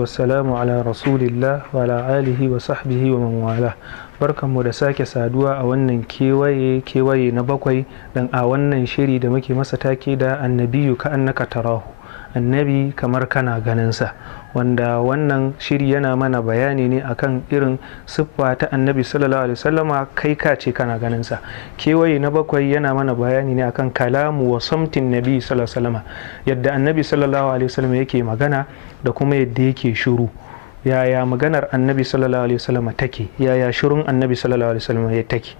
wassalamu ala rasulillah wa ala alihi wa sahbihi wa man wala. Barkanmu da sake saduwa a wannan kewaye na bakwai dan a wannan shiri da muke masa take da annabiyu ka annaka tarahu, annabi kamar kana ganinsa, wanda wannan shiri yana mana bayani ne akan irin siffa ta annabi sallallahu alaihi wasallama kai ka ce kana ganinsa. Kewaye na bakwai yana mana bayani ne akan kalamu wa samtin nabi sallallahu alaihi wasallama, yadda annabi sallallahu alaihi wasallama yake magana da kuma yadda yake shiru. Yaya maganar annabi sallallahu alaihi wasallama take, yaya shirun annabi sallallahu alaihi wasallama ya take.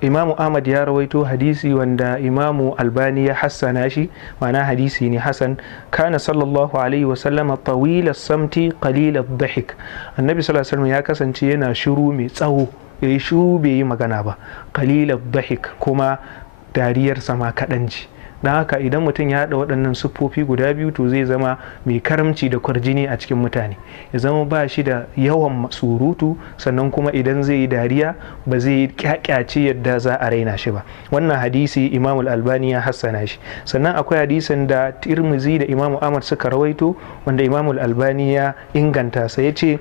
Imamu Ahmad ya rawaito hadisi wanda Imamu Albani ya hassana shi, ma'ana hadisi ne hasan. Kana sallallahu alaihi wasallama tawila samti qalila dhahik, annabi sallallahu alaihi wasallama ya kasance yana shiru mai tsawo, yayi shiru bai yi magana ba. Qalila dhahik kuma dariyarsa ma kaɗan ce. Don haka idan mutum ya haɗa waɗannan siffofi guda biyu to zai zama mai karamci da kwarjini a cikin mutane, ya zama ba shi da yawan surutu, sannan kuma idan zai yi dariya ba zai yi kyakyace yadda za a raina shi ba. Wannan hadisi Imam Albani ya hassana shi. Sannan akwai hadisin da Tirmizi da Imam Ahmad suka rawaito wanda Imam Albani ya inganta sa, ya ce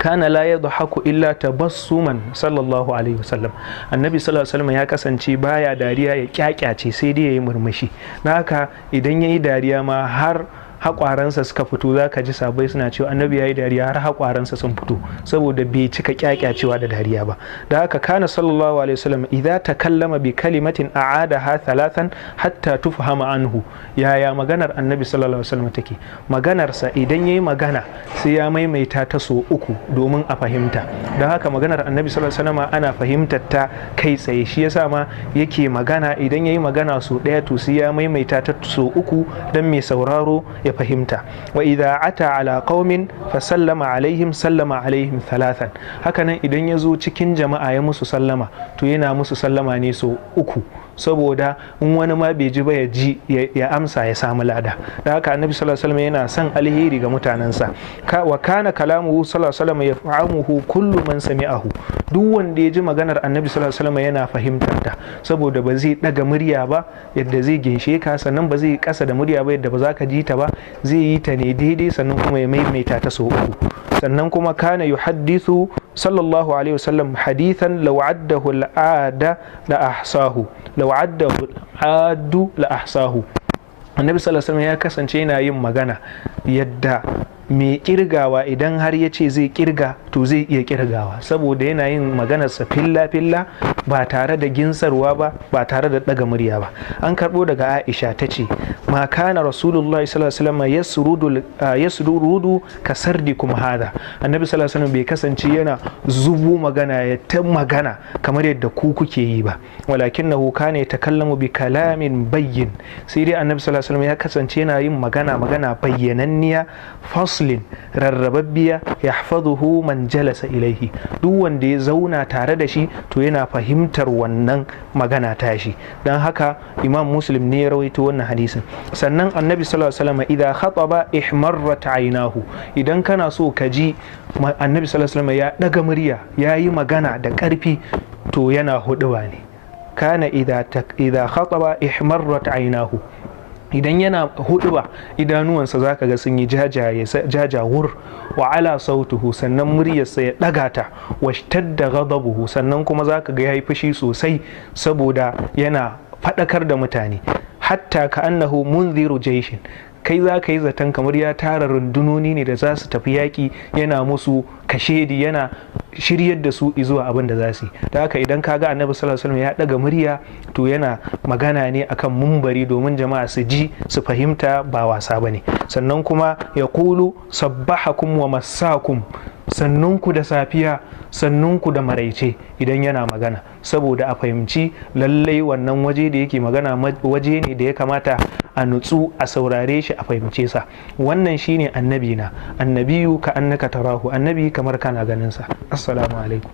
kana la yadhaku illa tabassuman sallallahu alaihi wasallam, annabi sallallahu alaihi wasallam ya kasance baya dariya ya kyakyace sai dai yayi murmushi. Na haka idan yayi dariya ma har haƙwaransa suka fito, za ka ji sabai suna cewa annabi ya yi dariya har haƙwaransa sun fito, saboda bai cika kyakyacewa da dariya ba. Da haka kana sallallahu alaihi wasallam idza takallama bi kalimatin a'adaha thalathan hatta tufhama anhu. Yaya maganar annabi sallallahu alaihi wasallam take? Maganarsa idan yayi magana sai ya maimaita ta so uku domin a fahimta. Da haka maganar annabi sallallahu alaihi wasallam ana fahimtar ta kai tsaye, shi yasa ma yake magana idan yayi magana so ɗaya to sai ya maimaita ta so uku dan mai sauraro ya fahimta. Wa idza ata ala qaumin fa sallama alaihim thalathan, hakanan idan ya zo cikin jama'a ya musu sallama to yana musu sallama ne so uku, saboda in wani ma bai ji ba ya ji ya amsa ya samu lada. Da haka annabi sallallahu alaihi wasallam yana son alheri ga mutanensa. Wa kana kalamuhu sallallahu alaihi wasallam yafhamuhu kullu man sami'ahu, duk wanda ya ji maganar annabi sallallahu alaihi wasallam yana fahimtar ta, saboda ba zai daga murya ba yadda zai ginshe ka, sannan ba zai kasa da murya ba yadda ba za ka ji ta ba, zai yi ta ne daidai, sannan kuma ya maimaita ta so uku. Sannan kuma kana yuhaddithu sallallahu alaihi wasallam hadithan law addahu al-ada la ahsahu, law addahu al-adu la ahsahu. Annabi sallallahu alaihi wasallam ya kasance yana yin magana yadda mai kirgawa idan har ya ce zai kirga to zai iya kirgawa, saboda yana yin maganarsa filla-filla ba tare da ginsarwa ba, ba tare da daga murya ba. An karbo daga Aisha ta ce ma kana rasulullahi sallallahu alaihi wasallam yasrudu kasardikum hada, annabi sallallahu alaihi wasallam bai kasance yana zubo magana ya ta magana kamar yadda ku kuke yi ba, walakinahu kana yatakallamu bi kalamin bayyin, sai dai annabi sallallahu alaihi wasallam ya kasance yana yin magana bayyananniya, faslin rarrababbiya, yahfazuhu man jalasa ilaihi, duk wanda ya zauna tare da shi to yana fahimtar wannan magana tashi. Dan haka Imam Muslim ne ya rawaito wannan hadisin. Sannan annabi sallallahu alaihi wasallam idza khataba ihmarrat aynahu, idan kana so ka ji annabi sallallahu alaihi wasallam ya daga murya yayi magana da karfi to yana huduwa ne. Kana idza khataba ihmarrat aynahu, idan yana huduba idanuwansa zaka ga sun yi jajawur. Wa ala sautuhu, sannan muryarsa ya daga ta. Wa shtadda ghadabuhu, sannan kuma zaka ga yayi fushi sosai saboda yana fadakar da mutane. Hatta ka annahu munziru jaishin, kai za ka yi zaton kamar ya tara rundunoni ne da za su tafi yaƙi, yana musu kashedi, yana shiryar da su zuwa abin da za su yi. Da haka idan ka ga annabi sallallahu alaihi wasallam ya daga murya to yana magana ne akan mumbari domin jama'a su ji su fahimta, ba wasa bane. Sannan kuma ya kulu sabbahakum wa massakum, sannunku da safiya, sannunku da maraice idan yana magana, saboda a fahimci lallai wannan waje da yake magana waje ne da ya kamata a nutsu a saurare shi a fahimce sa. Wannan shine annabi na, annabiyu ka annaka tarahu, annabi kamar kana ganin sa. Assalamu alaikum.